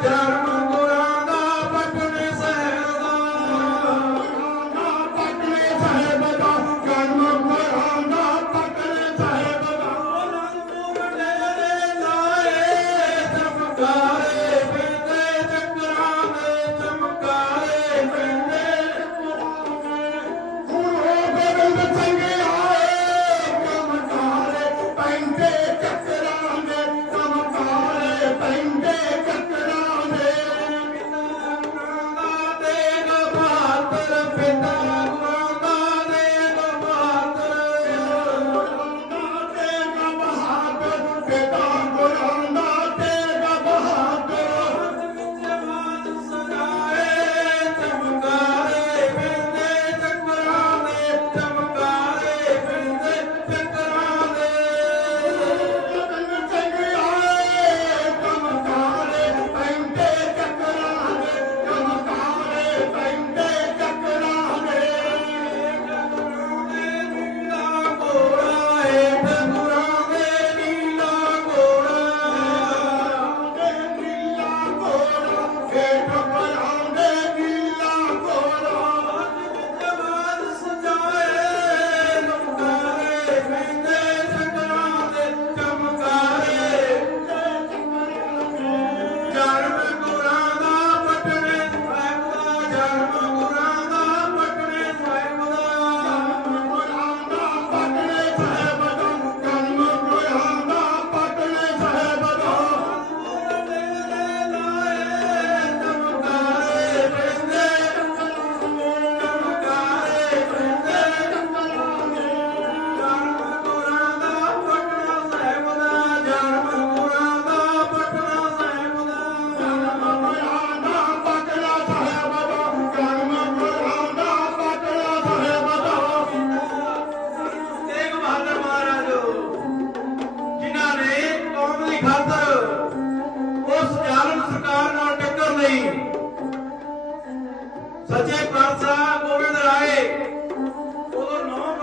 Radha Pecado. নেই